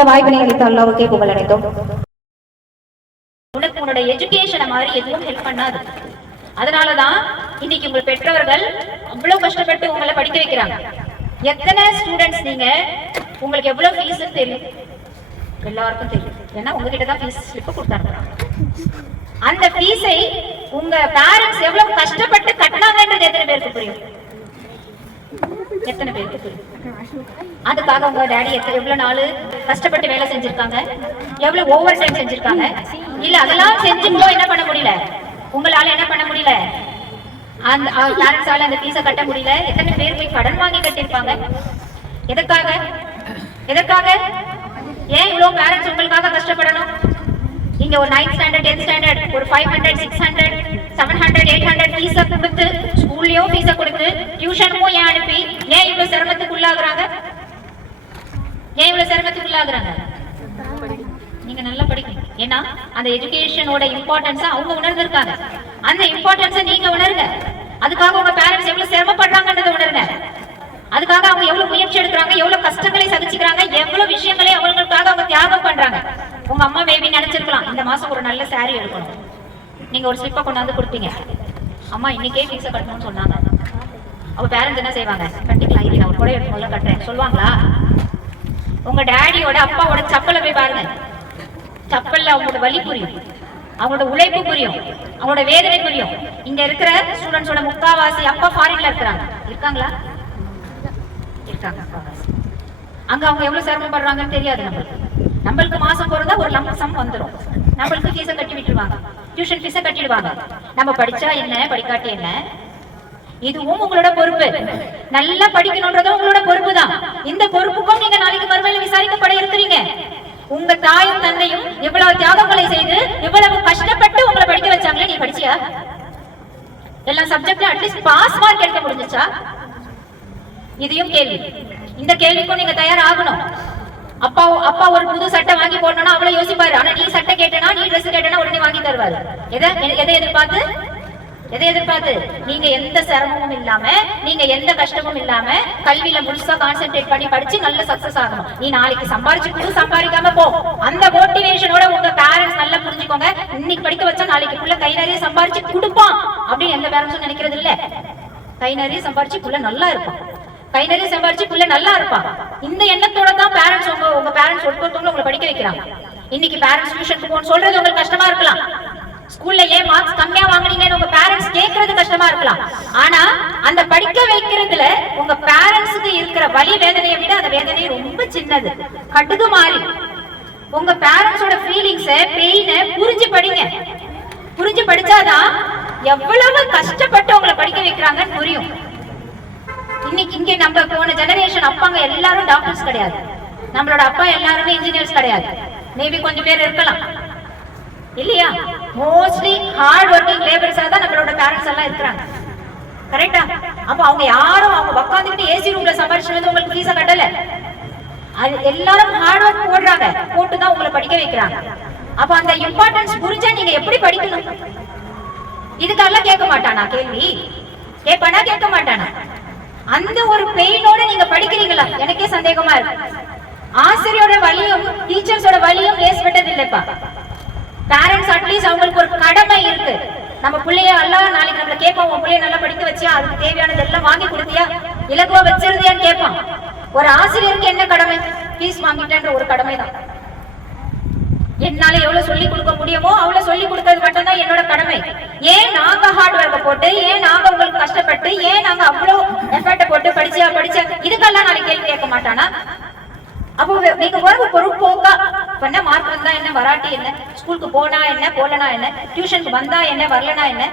இந்த வாய்ப்பினை அளித்த அல்லாவுக்கே புகழ் அடைத்தோம். உனக்கு உன்னோட எஜுகேஷனை மாதிரி எதுவும் ஹெல்ப் பண்ணாது. அதனாலதான் இன்னைக்கு உங்கள் பெற்றவர்கள் அவ்வளவு கஷ்டப்பட்டு உங்களை படிக்க வைக்கிறாங்க. எத்தனை ஸ்டூடெண்ட்ஸ் நீங்க, உங்களுக்கு எவ்வளவு ஃபீஸ் தெரியும், எல்லாருக்கும் தெரியும். ஏன்னா உங்ககிட்ட தான் ஃபீஸ் ஸ்லிப் கொடுத்தாங்க. அந்த ஃபீஸை உங்க பேரண்ட்ஸ் எவ்வளவு கஷ்டப்பட்டு கட்டினாங்கன்றது எத்தனை பேருக்கு புரியும்? எத்தனை பேருக்கு புரியும்? அதுக்காக உங்க டாடி எவ்வளவு நாள் கஷ்டப்பட்டு வேலை செஞ்சிருக்காங்க, எவ்வளவு ஓவர் டைம் செஞ்சிருக்காங்க. இல்ல அதெல்லாம் செஞ்சுக்கோ என்ன பண்ண முடியல, உங்களால என்ன பண்ண முடியல, அந்த பேரண்ட்ஸால அந்த ஃபீஸை கட்ட முடியல. எத்தனை பேர் போய் கடன் வாங்கி கட்டிருப்பாங்க. எதற்காக? எதற்காக? ஏன் இவ்வளவு பேரண்ட்ஸ் உங்களுக்காக கஷ்டப்படணும்? இங்க ஒரு 9th ஸ்டாண்டர்ட் 10th ஸ்டாண்டர்ட் ஒரு 500 600 700 800 ஃபீஸை கொடுத்து, ஸ்கூல்லயும் ஃபீஸை கொடுத்து, டியூஷனுக்கும் ஏன் அனுப்பி ஏன் இவ்வளவு சிரமத்துக்கு உள்ளாகுறாங்க? ஏன் இவ்வளவு சிரமத்துக்கு உள்ளாகுறாங்க? நீங்க நல்லா படிக்கணும். ஏன்னா அந்த எஜுகேஷனோட இம்பார்ட்டன்ஸை அவங்க உணர்ந்திருக்காங்க. அந்த இம்பார்ட்டன்ஸை நீங்க உணருங்க. அதுக்காக உங்க பேரண்ட்ஸ் எவ்வளவு சிரமப்படுறாங்கன்றதை உணருங்க. அதுக்காக அவங்க எவ்வளவு முயற்சி எடுக்கிறாங்க, எவ்வளவு கஷ்டங்களை சகிச்சுக்கிறாங்க, எவ்வளவு விஷயங்களை அவங்களுக்காக அவங்க தியாகம் பண்றாங்க. உங்க அம்மா மேபி நினைச்சிருக்கலாம், இந்த மாசம் ஒரு நல்ல சாரி எடுக்கணும், நீங்க ஒரு ஸ்லிப்பை கொண்டாந்து கொடுப்பீங்க. அம்மா இன்னைக்கே ஃபீஸை கட்டணும்னு சொன்னாங்க. அவ பேரண்ட்ஸ் என்ன செய்வாங்க? கட்டிக்கலாம், இது நான் ஒரு கூட எடுத்து கட்டுறேன் சொல்லுவாங்களா? உங்க டேடியோட அப்பாவோட சப்பலை போய் பாருங்க. சப்பல்ல அவங்களோட வலி புரியும், அவங்களோட உழைப்பு புரியும், அவங்களோட வேதனை புரியும். இங்க இருக்கிற ஸ்டூடெண்ட்ஸோட முக்காவாசி அப்பா ஃபாரின்ல இருக்கிறாங்க. இருக்காங்களா? இருக்காங்க. அங்க அவங்க எவ்வளவு சிரமப்படுறாங்கன்னு தெரியாது நம்மளுக்கு. நம்மளுக்கு மாசம் போறதா ஒரு லம்சம் வந்துடும். நம்மளுக்கு ஃபீஸை கட்டி விட்டுருவாங்க, டியூஷன் ஃபீஸை கட்டிடுவாங்க. நம்ம படிச்சா என்ன, படிக்காட்டி என்ன, இதுவும் உங்களோட பொறுப்பு. நல்லா படிக்கணும்ன்றதும் உங்களோட பொறுப்பு தான். இந்த பொறுப்புக்கும் நீங்க நாளைக்கு மறுமையில விசாரிக்கப்பட இருக்கிறீங்க. உங்க தாயும் தந்தையும் இவ்வளவு தியாகங்களை செய்து இவ்வளவு கஷ்டப்பட்டு உங்களை படிக்க வச்சாங்களே, நீ படிச்சியா? எல்லா சப்ஜெக்ட்ல அட்லீஸ்ட் பாஸ் மார்க் எடுக்க முடிஞ்சுச்சா? இதையும் கேள்வி. இந்த கேள்விக்கும் நீங்க தயாராகணும். அப்பா ஒரு புது சட்டை வாங்கி போடணும்னா அவ்வளவு யோசிப்பாரு. ஆனா நீ சட்டை கேட்டனா, நீ ட்ரெஸ் கேட்டனா உடனே வாங்கி தருவாரு. எதை எதிர்பார்த்து? எதை எதிர்பார்த்து? நீங்க எந்த சிரமமும் இல்லாம, நீங்க எந்த கஷ்டமும் இல்லாம கல்வியில முழுசா கான்சென்ட்ரேட் பண்ணி படிச்சு நல்ல சக்சஸ் ஆகணும். நீ நாளைக்கு சம்பாரிச்சு கூட சம்பாதிக்காம போ. அந்த மோட்டிவேஷனோட உங்க பேரண்ட்ஸ் நல்லா புரிஞ்சுக்கோங்க. இன்னைக்கு படிக்க வச்சா நாளைக்கு புள்ள கை நிறைய சம்பாரிச்சு கொடுப்பான் அப்படின்னு எந்த பேரண்ட்ஸும் நினைக்கிறது இல்ல. கை நிறைய சம்பாரிச்சு புள்ள நல்லா இருப்பான், கை நிறைய சம்பாரிச்சு புள்ள நல்லா இருப்பான். இந்த எண்ணத்தோட தான் பேரண்ட்ஸ் உங்க பேரண்ட்ஸ் ஒருத்தவங்க உங்களை படிக்க வைக்கிறாங்க. இன்னைக்கு பேரண்ட்ஸ் டியூஷனுக்கு போன்னு சொல்றது உங்களுக்கு கஷ்டமா இருக்கலாம். ஸ்கூல்ல ஏன் மார்க்ஸ் கம்மியா வாங்குனீங்கன்னு உங்க பேரண்ட்ஸ் கேட்கறது கஷ்டமா இருக்கலாம். ஆனா அந்த படிக்க வைக்கிறதுல உங்க பேரண்ட்ஸுக்கு இருக்கிற வலி வேதனையை விட அந்த வேதனை ரொம்ப சின்னது, கடுகு மாறி. உங்க பேரண்ட்ஸோட ஃபீலிங்ஸ, பெயினை புரிஞ்சு படிங்க. புரிஞ்சு படிச்சாதான் எவ்வளவு கஷ்டப்பட்டு உங்களை படிக்க வைக்கிறாங்கன்னு புரியும். இன்னைக்கு இங்க நம்ம போன ஜெனரேஷன் அப்பாங்க எல்லாரும் டாக்டர்ஸ் கிடையாது. நம்மளோட அப்பா எல்லாருமே இன்ஜினியர்ஸ் கிடையாது. மேபி கொஞ்சம் பேர் இருக்கலாம் இல்லையா? மோஸ்ட்லி ஹார்ட் ஒர்க்கிங் லேபர்ஸா தான் நம்மளோட பேரண்ட்ஸ் எல்லாம் இருக்கிறாங்க. கரெக்டா? அப்ப அவங்க யாரும் அவங்க உட்காந்துக்கிட்டு ஏசி ரூம்ல சம்பாரிச்சு வந்து உங்களுக்கு ஃபீஸை கட்டல. அது எல்லாரும் ஹார்ட் ஒர்க் போடுறாங்க, போட்டுதான் உங்களை படிக்க வைக்கிறாங்க. அப்ப அந்த இம்பார்ட்டன்ஸ் புரிஞ்சா நீங்க எப்படி படிக்கணும்? இதுக்கெல்லாம் கேட்க மாட்டானா கேள்வி? கேட்பானா? கேட்க மாட்டானா? அந்த ஒரு பெயினோட நீங்க படிக்கிறீங்களா? எனக்கே சந்தேகமா இருக்கு. ஆசிரியரோட வலியும் டீச்சர்ஸோட வலியும் லேஸ் விட்டது இல்லப்பா. பேரண்ட்ஸ் அட்லீஸ்ட் அவங்களுக்கு ஒரு கடமை இருக்கு. நம்ம பிள்ளைய எல்லாம் நாளைக்கு நம்மள கேட்போம், உன் பிள்ளைய நல்லா படிக்க வச்சியா, அதுக்கு தேவையானது எல்லாம் வாங்கி கொடுத்தியா, இலகுவா வச்சிருந்தியான்னு கேட்பான். ஒரு ஆசிரியருக்கு என்ன கடமை? ஃபீஸ் வாங்கிட்டேன்ற ஒரு கடமை தான். என்னால எவ்வளவு சொல்லி கொடுக்க முடியுமோ அவ்வளவு சொல்லி கொடுக்கறது மட்டும்தான் என்னோட கடமை. ஏன் நாங்க ஹார்ட் ஒர்க் போட்டு, ஏன் நாங்க உங்களுக்கு கஷ்டப்பட்டு, ஏன் நாங்க அவ்வளவு எஃபர்ட் போட்டு படிச்சா இதுக்கெல்லாம் நாளைக்கு கேள்வி கேட்க மாட்டானா? அப்போ நீங்க ஒரு பொறுப்போக்கா பண்ண மார்க் வந்தா என்ன, வராட்டி என்ன, ஸ்கூலுக்கு போனா என்ன, போலனா என்ன, டியூஷனுக்கு வந்தா என்ன, வரலனா என்ன,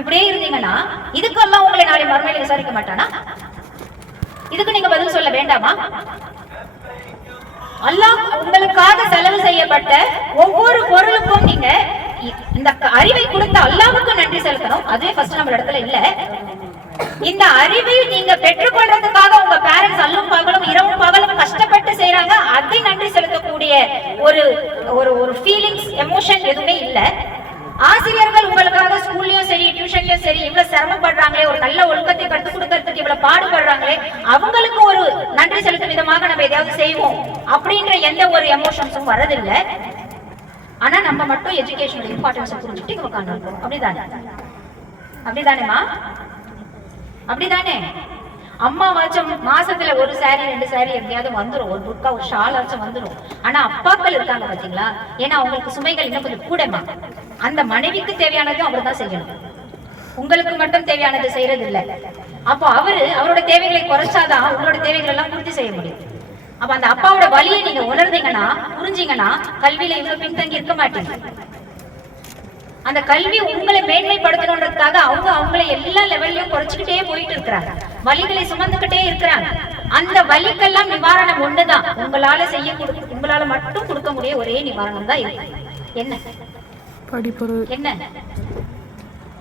இப்படியே இருந்தீங்கன்னா இதுக்கெல்லாம் உங்களை நாளை மறுமையில விசாரிக்க மாட்டானா? இதுக்கு நீங்க பதில் சொல்ல வேண்டாமா? அல்லாஹ் உங்களுக்காக செலவு செய்யப்பட்ட ஒவ்வொரு பொருளுக்கும் நீங்க இந்த அறிவை கொடுத்த அல்லாஹ்வுக்கு நன்றி செலுத்தணும். அதுவே ஃபர்ஸ்ட் நம்ம இடத்துல இல்ல. இந்த அறிவை நீங்க பெற்றுக்கொள்றதுக்காக உங்க பேரண்ட்ஸ் அல்லும் பகலும் இரவும் பகலும் கஷ்டப்பட்டு செய்யறாங்க. அதை நன்றி செலுத்தக்கூடிய ஒரு ஒரு ஒரு ஃபீலிங்ஸ், எமோஷன் எதுவுமே இல்ல. ஆசிரியர்கள் உங்களுக்காக ஸ்கூல்லயும் சரி டியூஷன்லயும் சரி இவ்வளவு சிரமப்படுறாங்களே, ஒரு நல்ல ஒழுக்கத்தை கற்றுக் கொடுக்கறதுக்கு இவ்வளவு பாடுபடுறாங்களே, அவங்களுக்கு ஒரு நன்றி செலுத்தும் விதமாக நம்ம எதையாவது செய்வோம் அப்படின்ற எந்த ஒரு எமோஷன்ஸும் வரதில்லை. ஆனா நம்ம மட்டும் எஜுகேஷனோட இம்பார்ட்டன்ஸை புரிஞ்சுட்டு இங்க உட்கார்ந்து இருக்கோம். அப்படிதானே? அப்படிதானேமா? அப்படிதானே? அம்மா வாச்சும் மாசத்துல ஒரு சாரி 2 சாரி எப்படியாவது வந்துடும், ஒரு புக்கா ஒரு ஷால் ஆச்சும் வந்துடும். ஆனா அப்பாக்கள் இருக்காங்க பாத்தீங்களா, ஏன்னா அவங்களுக்கு சுமைகள் இன்னும் கொஞ்சம் கூடமா. அந்த மனைவிக்கு தேவையானதும் அவர் தான் செய்யணும், உங்களுக்கு மட்டும் தேவையானது செய்யறது இல்லை. அப்போ அவரோட தேவைகளை குறைச்சாதான் உங்களோட தேவைகள் எல்லாம் பூர்த்தி செய்ய முடியும். அப்ப அந்த அப்பாவோட வலியை நீங்க உணர்ந்தீங்கன்னா, புரிஞ்சீங்கன்னா, கல்வியில இவ்வளவு பின்தங்கி இருக்க மாட்டீங்க. அந்த கல்வி உங்களை மேன்மைப்படுத்தணுன்றதுக்காக அவங்களை எல்லா லெவல்லையும் குறைச்சிக்கிட்டே போயிட்டு இருக்கிறாங்க, வலிகளை சுமந்துகிட்டே இருக்கிறாங்க. அந்த வலிக்கெல்லாம் நிவாரணம் ஒண்ணுதான், உங்களால மட்டும் கொடுக்க முடிய ஒரே நிவாரணம் தான் இருக்கு. என்ன படிப்பு? என்ன?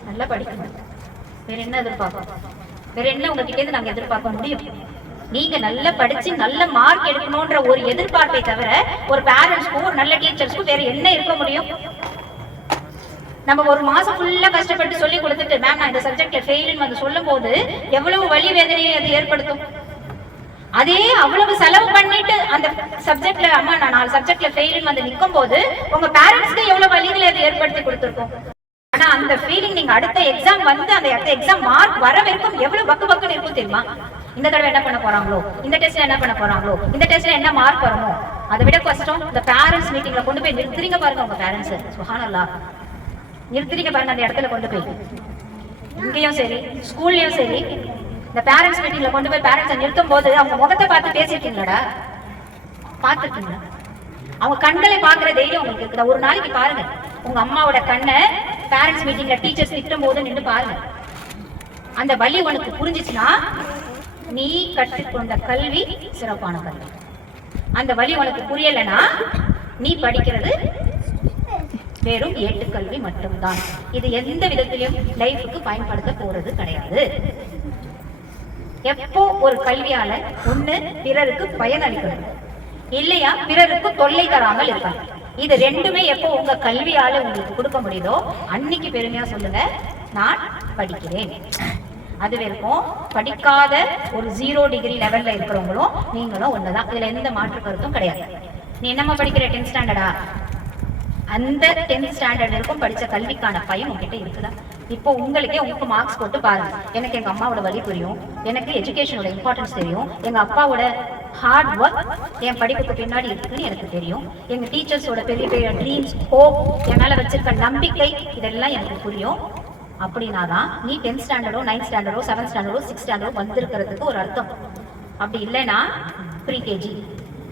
நல்லா படிக்கணும். வேற என்ன எதிர்பார்க்கணும்? வேற என்ன உங்ககிட்ட இருந்து நாங்க எதிர்பார்க்க முடியும்? நீங்க நல்லா படிச்சு நல்ல மார்க் எடுக்கணும்ன்ற ஒரு எதிர்பார்ப்பை தவிர ஒரு பேரண்ட்ஸ்க்கும் ஒரு நல்ல டீச்சர்ஸ்க்கும் வேற என்ன இருக்க முடியும்? நம்ம ஒரு மாசம் ஃபுல்லா கஷ்டப்பட்டு சொல்லி கொடுத்துட்டு மேம் நான் இந்த சப்ஜெக்ட்ல ஃபெயில்னு வந்து சொல்லும் போது எவ்வளவு வலி வேதனையை அது ஏற்படுத்தும். அதே அவ்வளவு செலவு பண்ணிட்டு அந்த சப்ஜெக்ட்ல அம்மா நான் 4 சப்ஜெக்ட்ல ஃபெயில்னு வந்து நிற்கும் போது உங்க பேரண்ட்ஸ்க்கு எவ்வளவு வலிகளை அது ஏற்படுத்தி கொடுத்துருக்கும். ஆனா அந்த ஃபீலிங் நீங்க அடுத்த எக்ஸாம் வந்து அந்த அடுத்த எக்ஸாம் மார்க் வர வரைக்கும் எவ்வளவு பக்கு பக்குன்னு இருக்கும் தெரியுமா? இந்த தடவை என்ன பண்ண போறாங்களோ, இந்த டெஸ்ட்ல என்ன பண்ண போறாங்களோ, இந்த டெஸ்ட்ல என்ன மார்க் வருமோ. அதை விட கஷ்டம் இந்த பேரண்ட்ஸ் மீட்டிங்ல கொண்டு போய் நிறுத்துறீங்க பாருங்க உங்க பேரண்ட்ஸ். சுப்ஹானல்லாஹ், நிறுத்திரிக்க பாருங்க அந்த இடத்துல கொண்டு போய். இங்கேயும் சரி ஸ்கூல்லயும் சரி இந்த பேரண்ட்ஸ் மீட்டிங்ல கொண்டு போய் பேரண்ட்ஸை நிறுத்தும் போது அவங்க முகத்தை பார்த்து பேசிருக்கீங்களா? பார்த்துருக்கீங்களா? அவங்க கண்களை பார்க்கிற தைரியம் உங்களுக்கு இருக்குதா? ஒரு நாளைக்கு பாருங்க உங்க அம்மாவோட கண்ணை பேரண்ட்ஸ் மீட்டிங்ல டீச்சர்ஸ் திட்டும் போது நின்று பாருங்க. அந்த வலி உனக்கு புரிஞ்சிச்சுன்னா நீ கற்றுக்கொண்ட கல்வி சிறப்பான கல்வி. அந்த வலி உனக்கு புரியலைன்னா நீ படிக்கிறது வெறும் ஏட்டுக்கல்வி மட்டும்தான். இது எந்த விதத்திலும் லைஃபுக்கு பயன்படுத்த போறது கிடையாது. எப்போ ஒரு கல்வியாளர் ஒண்ணு பிறருக்கு பயனளிக்கணும், இல்லையா பிறருக்கு தொல்லை தராமல் இருக்காங்க. இது ரெண்டுமே எப்போ உங்க கல்வியால உங்களுக்கு கொடுக்க முடியுதோ அன்னைக்கு பெருமையா சொல்லுங்க நான் படிக்கிறேன். அது வரைக்கும் படிக்காத ஒரு 0 டிகிரி லெவல்ல இருக்கிறவங்களும் நீங்களும் ஒண்ணுதான். இதுல எந்த மாற்று கருத்தும் கிடையாது. நீ என்னமா படிக்கிற 10th ஸ்டாண்டர்டா? அந்த 10th ஸ்டாண்டர்ட் வரைக்கும் படிச்ச கல்விக்கான பயன் உங்ககிட்ட இருக்குதா? இப்போ உங்களுக்கு மார்க்ஸ் போட்டு பாருங்க. எனக்கு எங்க அம்மாவோட வலி புரியும், எனக்கு எஜுகேஷனோட இம்பார்ட்டன்ஸ் தெரியும், எங்க அப்பாவோட ஹார்ட் ஒர்க் என் படிப்புக்கு பின்னாடி இருக்குன்னு எனக்கு தெரியும், எங்க டீச்சர்ஸோட பெரிய பெரிய ட்ரீம்ஸ், ஹோப், என் மேல வச்சிருக்க நம்பிக்கை, இதெல்லாம் எனக்கு புரியும். அப்படின்னா தான் நீ 10th ஸ்டாண்டர்டோ 9th ஸ்டாண்டர்டோ 7th ஸ்டாண்டர்டோ 6th ஸ்டாண்டர்டோ வந்திருக்கிறதுக்கு ஒரு அர்த்தம். அப்படி இல்லைன்னா ப்ரீகேஜி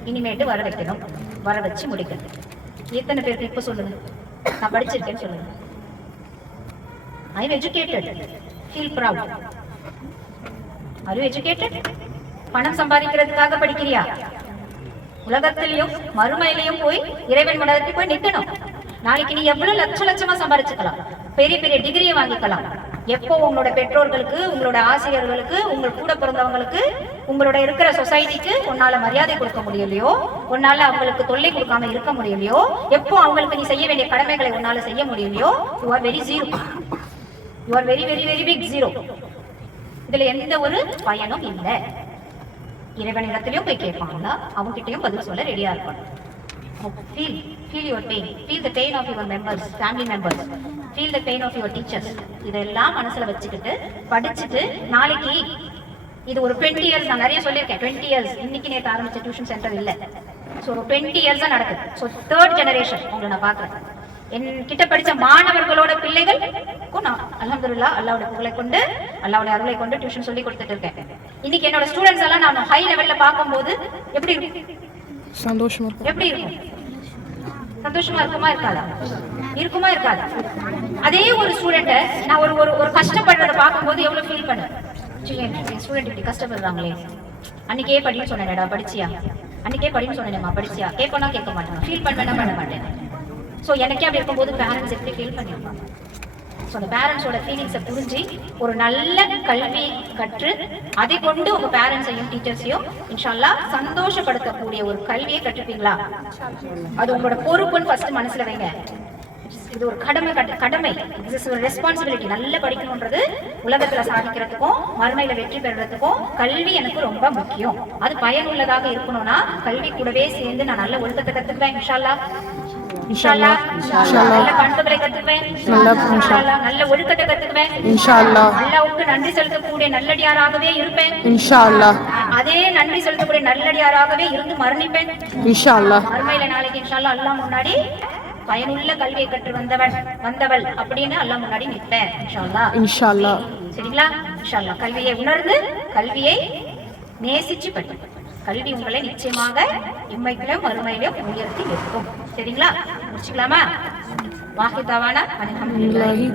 இனிமேட்டு வர வைக்கணும், வர வச்சு முடிக்கணும். எத்தனை பேருக்கு இப்ப சொல்லுங்க நான் படிச்சிருக்கேன்னு சொல்லுங்க. I am educated, feel proud. Are you educated? பணம் சம்பாதிக்கிறதுக்காக படிக்கிறியா? உலகத்திலையும் மறுமையிலையும் போய் இறைவன் மனதிற்கு போய் நிற்கணும். நாளைக்கு நீ எவ்வளவு லட்சமா சம்பாதிச்சுக்கலாம், பெரிய பெரிய டிகிரியை வாங்கிக்கலாம். எப்போ உங்களோட பெற்றோர்களுக்கு, உங்களோட ஆசிரியர்களுக்கு, உங்கள் கூட பிறந்தவங்களுக்கு, உங்களோட இருக்கிற சொசைட்டிக்கு உன்னால மரியாதை கொடுக்க முடியலையோ, உன்னால அவங்களுக்கு தொல்லை கொடுக்காம இருக்க முடியலையோ, எப்போ அவங்களுக்கு நீ செய்ய வேண்டிய கடமைகளை உன்னால செய்ய முடியலையோ, you are very zero. You are very very very big zero. இதுல எந்த ஒரு பயனும் இல்லை. இறைவனிடத்திலையும் போய் கேட்பாங்களா, அவங்ககிட்டயும் பதில் சொல்ல ரெடியா இருப்பாங்க. Feel your pain. Feel the pain of your members, family members. Feel the pain of your teachers. இதெல்லாம் மனசுல வச்சுக்கிட்டு படிச்சுட்டு நாளைக்கு இது ஒரு 20 இயர்ஸ், நான் நிறைய சொல்லியிருக்கேன் 20 இயர்ஸ் இன்னைக்கு நேற்று ஆரம்பிச்ச டியூஷன் சென்டர் இல்லை. ஸோ ஒரு 20 இயர்ஸா நடக்குது. ஸோ 3rd ஜெனரேஷன் உங்களை நான் பார்க்குறேன். என்கிட்ட படிச்ச மாணவர்களோட பிள்ளைகளுக்கும் நான் அல்ஹம்துலில்லாஹ் அல்லாஹ்வுடைய புகழை கொண்டு அல்லாஹ்வுடைய அருளை கொண்டு டியூஷன் சொல்லி கொடுத்துட்டு இருக்கேன். இன்னைக்கு என்னோட ஸ்டூடெண்ட்ஸ் எல்லாம் நான் ஹை லெவல்ல பார்க்கும்போது எப்படி இருக்கும்? சந்தோஷமா இருக்கும். எப்படி இருக்கும்? சந்தோஷமா இருக்குமா இருக்காதா? இருக்குமா இருக்காது? அதே ஒரு ஸ்டூடெண்ட்டை நான் ஒரு கஷ்டப்படுறத பார்க்கும்போது எவ்வளவு ஃபீல் பண்ணேன். ஸ்டூடெண்ட் இப்படி கஷ்டப்படுறாங்களே, அன்னைக்கே படின்னு சொன்னேன்டா படிச்சியா, அன்னைக்கே படின்னு சொன்னேன்மா படிச்சியா, கேட்பனா கேட்க மாட்டேன், ஃபீல் பண்ண மாட்டேன். ஸோ எனக்கே அப்படி இருக்கும்போது பேரண்ட்ஸ் எப்படி ஃபீல் பண்ணியிருப்பாங்க? ஸோ அந்த பேரண்ட்ஸோட ஃபீலிங்ஸை புரிஞ்சு ஒரு நல்ல கல்வி கற்று அதை கொண்டு உங்க பேரண்ட்ஸையும் டீச்சர்ஸையும் இன்ஷா அல்லாஹ் சந்தோஷப்படுத்தக்கூடிய ஒரு கல்வியை கற்றுப்பீங்களா? அது உங்களோட பொறுப்புன்னு ஃபர்ஸ்ட் மனசுல வைங்க. இது ஒரு கடமை ரெஸ்பான்சிபிலிட்டி. நல்ல படிக்கணும்ன்றது உலகத்துல சாதிக்கிறதுக்கும் மறுமையில வெற்றி பெறுறதுக்கும் கல்வி எனக்கு ரொம்ப முக்கியம். அது பயனுள்ளதாக இருக்கணும்னா கல்வி கூடவே சேர்ந்து நான் நல்ல ஒழுக்கத்தை கத்துக்குவேன் இன்ஷா அல்லாஹ். இன்ஷா அல்லாஹ் நல்ல பண்புகளை கத்துக்குவேன் இன்ஷா அல்லாஹ். நல்ல ஒழுக்கத்தை கத்துக்குவேன் இன்ஷா அல்லாஹ். அல்லாஹ்வுக்கு நன்றி செலுத்தக்கூடிய நல்லடியாராகவே இருப்பேன் இன்ஷா அல்லாஹ். அதே நன்றி செலுத்தக்கூடிய நல்லடியாராகவே இருந்து மரணிப்பேன் இன்ஷா அல்லாஹ். மறுமையில நாளைக்கு இன்ஷா அல்லாஹ் அல்லாஹ் முன்னாடி பயனுள்ள கல்வியை கற்று வந்தவள் அப்படின்னு அல்லாஹ் முன்னாடி நிற்பேன் இன்ஷா அல்லாஹ். இன்ஷா அல்லாஹ். சரிங்களா? இன்ஷா அல்லாஹ். கல்வியை உணர்ந்து கல்வியை நேசிச்சு படிங்க. கல்வி உங்களை நிச்சயமாக இம்மையிலும் மறுமையிலும் உயர்த்தி நிற்கும். சரிங்களா? முடிச்சுக்கலாமா? வாஹிதாவானா அல்ஹம்துலில்லாஹி.